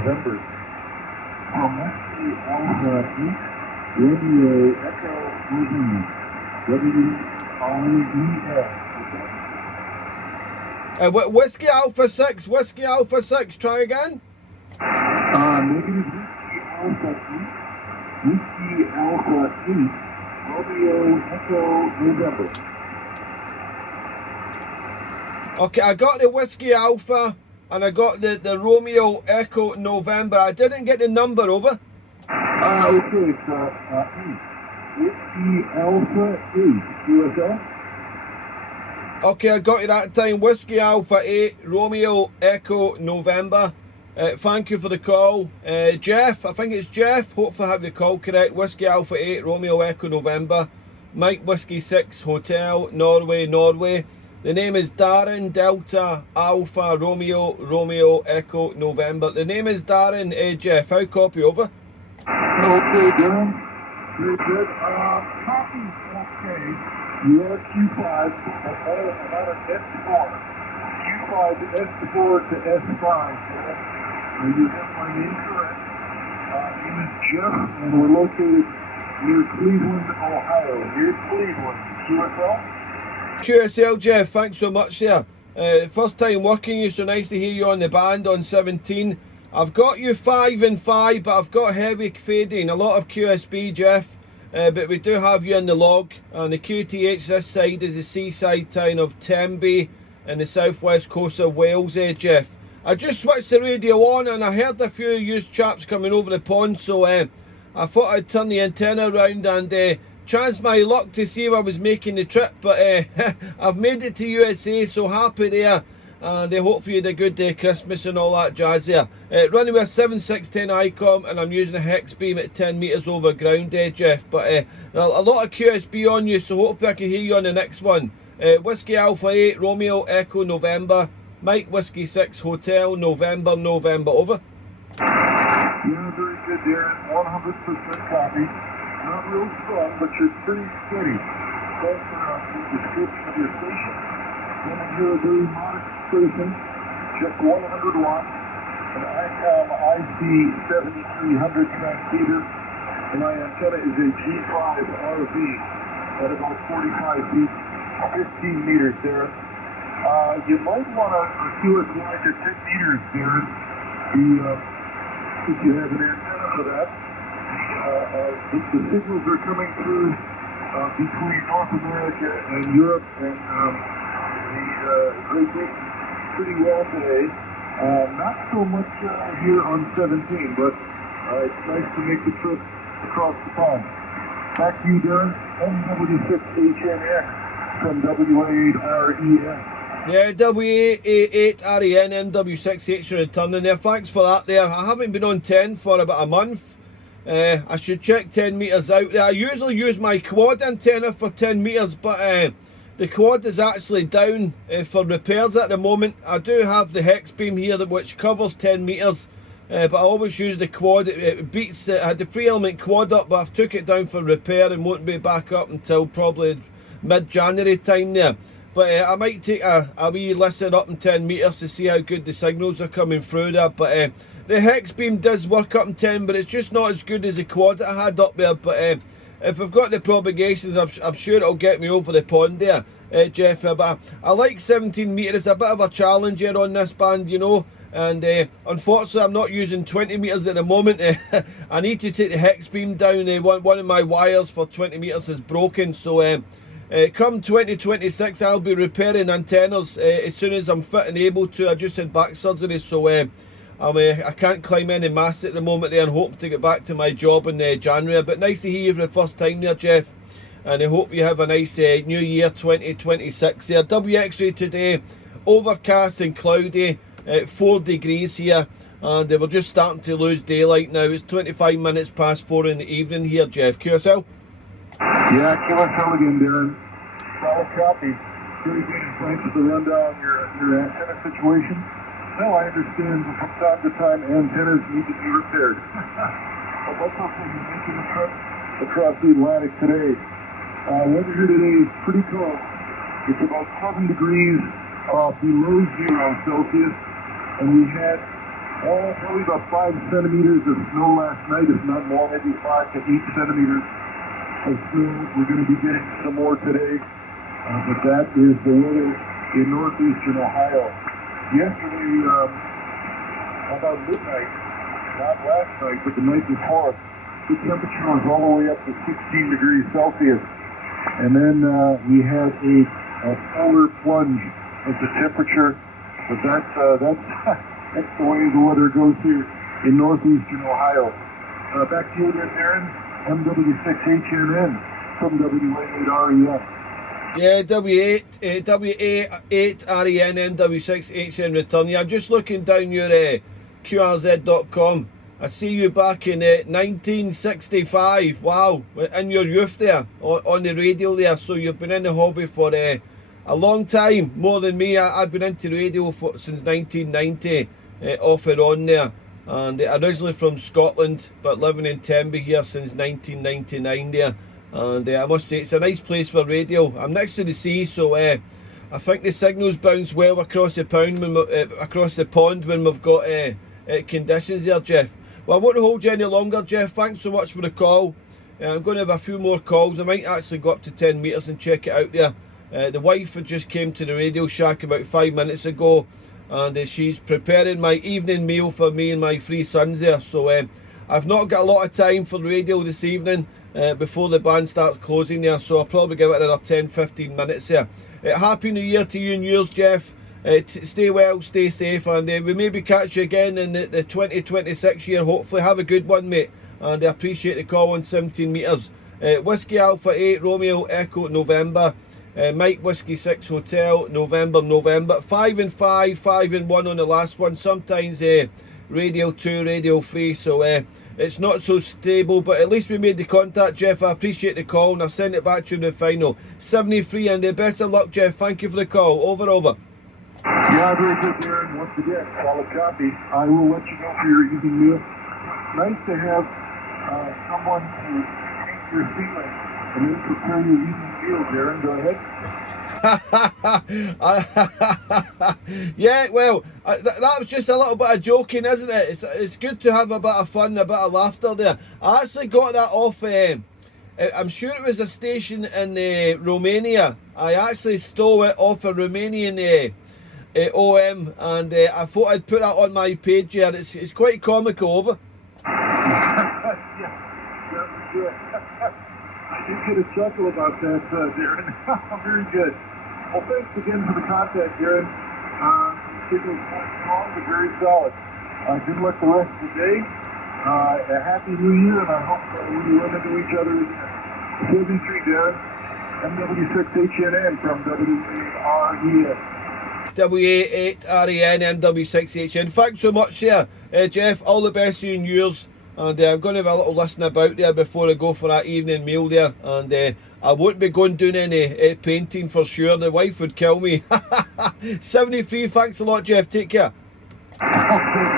November. From Whiskey Alpha 8, Radio Echo November. WA8REN. Whiskey Alpha 6, Whiskey Alpha 6, try again. Negative Whiskey Alpha 8, Whiskey Alpha 8, Radio Echo November. Okay, I got the Whiskey Alpha and I got the Romeo Echo November. I didn't get the number, over. Okay, it's 8. Whiskey Alpha 8, USA. Okay, I got you that time. Whiskey Alpha 8, Romeo Echo November. Thank you for the call. Jeff, I think it's Jeff. Hopefully I have the call correct. Whiskey Alpha 8, Romeo Echo November. Mike Whiskey 6, Hotel, Norway, Norway. The name is Darren, Delta, Alpha, Romeo, Romeo, Echo, November. The name is Darren. Jeff, how copy, over? Okay, Darren. Very good. Copy, okay. You are Q5, about an S4. Q5 to S4 to S5. You have my name correct. Name is Jeff, and we're located near Cleveland, Ohio. Near Cleveland. QSL? QSL, Jeff, thanks so much there. First time working you, so nice to hear you on the band on 17. I've got you 5 and 5, but I've got heavy fading, a lot of QSB, Jeff. But we do have you in the log, and the QTH this side is the seaside town of Tenby in the southwest coast of Wales, Jeff. I just switched the radio on and I heard a few used chaps coming over the pond, so I thought I'd turn the antenna around and chance my luck to see if I was making the trip, but I've made it to USA, so happy there. And hopefully you had a good Christmas and all that jazz there. Running with a 7610 ICOM, and I'm using a hex beam at 10 metres over ground, Jeff. But a lot of QSB on you, so hopefully I can hear you on the next one. Whiskey Alpha 8, Romeo Echo November. Mike Whiskey 6, Hotel, November, November, over. Yeah, very good, Darren. 100% copy. Not real strong, but you're pretty steady. That's the description of your station. Coming here, a very modest station, just 100 watts, an ICOM IC7300 transceiver, and my antenna is a G5 RV at about 45 feet, 15 meters there. You might want to do it like at 10 meters there. If you have an antenna for that. The signals are coming through between North America and Europe and the Great Britain pretty well today. Not so much here on 17, but it's nice to make the trip across the pond. Back to you, Darren. MW6HNX from WA8REN. Yeah, WA8REN, MW6H returning there. Thanks for that there. I haven't been on 10 for about a month. I should check 10 metres out there. I usually use my quad antenna for 10 metres, but the quad is actually down for repairs at the moment. I do have the hex beam here which covers 10 metres, but I always use the quad. It beats, I had the 3-element quad up, but I've took it down for repair and won't be back up until probably mid-January time there. But I might take a wee listen up in 10 metres to see how good the signals are coming through there. But the hex beam does work up in 10, but it's just not as good as the quad that I had up there. But if I've got the propagations, I'm sure it'll get me over the pond there, Jeff. But I like 17 metres. It's a bit of a challenge here on this band, you know. And unfortunately, I'm not using 20 metres at the moment. I need to take the hex beam down. One of my wires for 20 metres is broken, so come 2026, I'll be repairing antennas as soon as I'm fit and able to. I just had back surgery, so I can't climb any masts at the moment there, and hope to get back to my job in January. But nice to hear you for the first time there, Jeff. And I hope you have a nice new year 2026 there. WXRE today, overcast and cloudy, 4 degrees here. And we're just starting to lose daylight now. It's 25 minutes past 4 in the evening here, Jeff. QSL? Yeah, QSL again, Darren. Solid copy. Very good. Thanks for the rundown on your antenna situation. No, I understand that from time to time antennas need to be repaired. But that's okay. You're making the trip across the Atlantic today. Weather here today is pretty cold. It's about 7 degrees below 0 Celsius, and we had Oh, probably about 5 centimeters of snow last night, if not more, maybe 5 to 8 centimeters of snow. We're going to be getting some more today, but that is the weather in northeastern Ohio. Yesterday, about midnight, not last night, but the night before, the temperature was all the way up to 16 degrees Celsius. And then we had a polar plunge of the temperature, but that's the way the weather goes here in northeastern Ohio. Back to you there, Darren. MW6HNN from WA8REN. Yeah, WA8REN MW6HN return. Yeah, I'm just looking down your QRZ.com. I see you back in 1965. Wow, in your youth there, on the radio there. So you've been in the hobby for a long time, more than me. I've been into radio since 1990, off and on there. And originally from Scotland, but living in Tenby here since 1999 there. And I must say, it's a nice place for radio. I'm next to the sea, so I think the signals bounce well across the pond when we've got conditions there, Jeff. Well, I won't hold you any longer, Jeff. Thanks so much for the call. I'm going to have a few more calls. I might actually go up to 10 metres and check it out there. The wife had just came to the Radio Shack about 5 minutes ago, and she's preparing my evening meal for me and my 3 sons there. So I've not got a lot of time for the radio this evening before the band starts closing there. So I'll probably give it another 10-15 minutes there. Happy New Year to you and yours, Jeff. Stay well, stay safe, and we maybe catch you again in the 2026 year. Hopefully have a good one, mate, and I appreciate the call on 17 metres. Whiskey Alpha 8 Romeo Echo November, Mike Whiskey 6 Hotel November 5 and 5, 5 and 1 on the last one. Sometimes radio 2, radio 3, so it's not so stable, but at least we made the contact, Jeff. I appreciate the call, and I'll send it back to you in the final 73, and best of luck, Jeff. Thank you for the call. Over. Yeah, very good, Darren. Once again, solid copy. I will let you know for your evening meal. Nice to have someone to paint your ceiling and then prepare your evening meal, Darren. Go ahead. Yeah, well, that was just a little bit of joking, isn't it? It's good to have a bit of fun, a bit of laughter there. I actually got that off, I'm sure it was a station in Romania. I actually stole it off a Romanian OM, and I thought I'd put that on my page here. It's quite comical, over. Yeah, that was good. I did get a chuckle about that, Darren. Very good. Well, thanks again for the contact, Darren. Signal's quite strong, but very solid. Good luck the rest of the day. A happy New Year, and I hope we run into each other again. 73, Darren. MW6HNN from WA8REN. WA8REN MW6HN. Thanks so much there, Jeff. All the best to you and yours. And I'm going to have a little listen about there before I go for that evening meal there. And I won't be going doing any painting for sure. The wife would kill me. 73, thanks a lot, Jeff. Take care. Okay.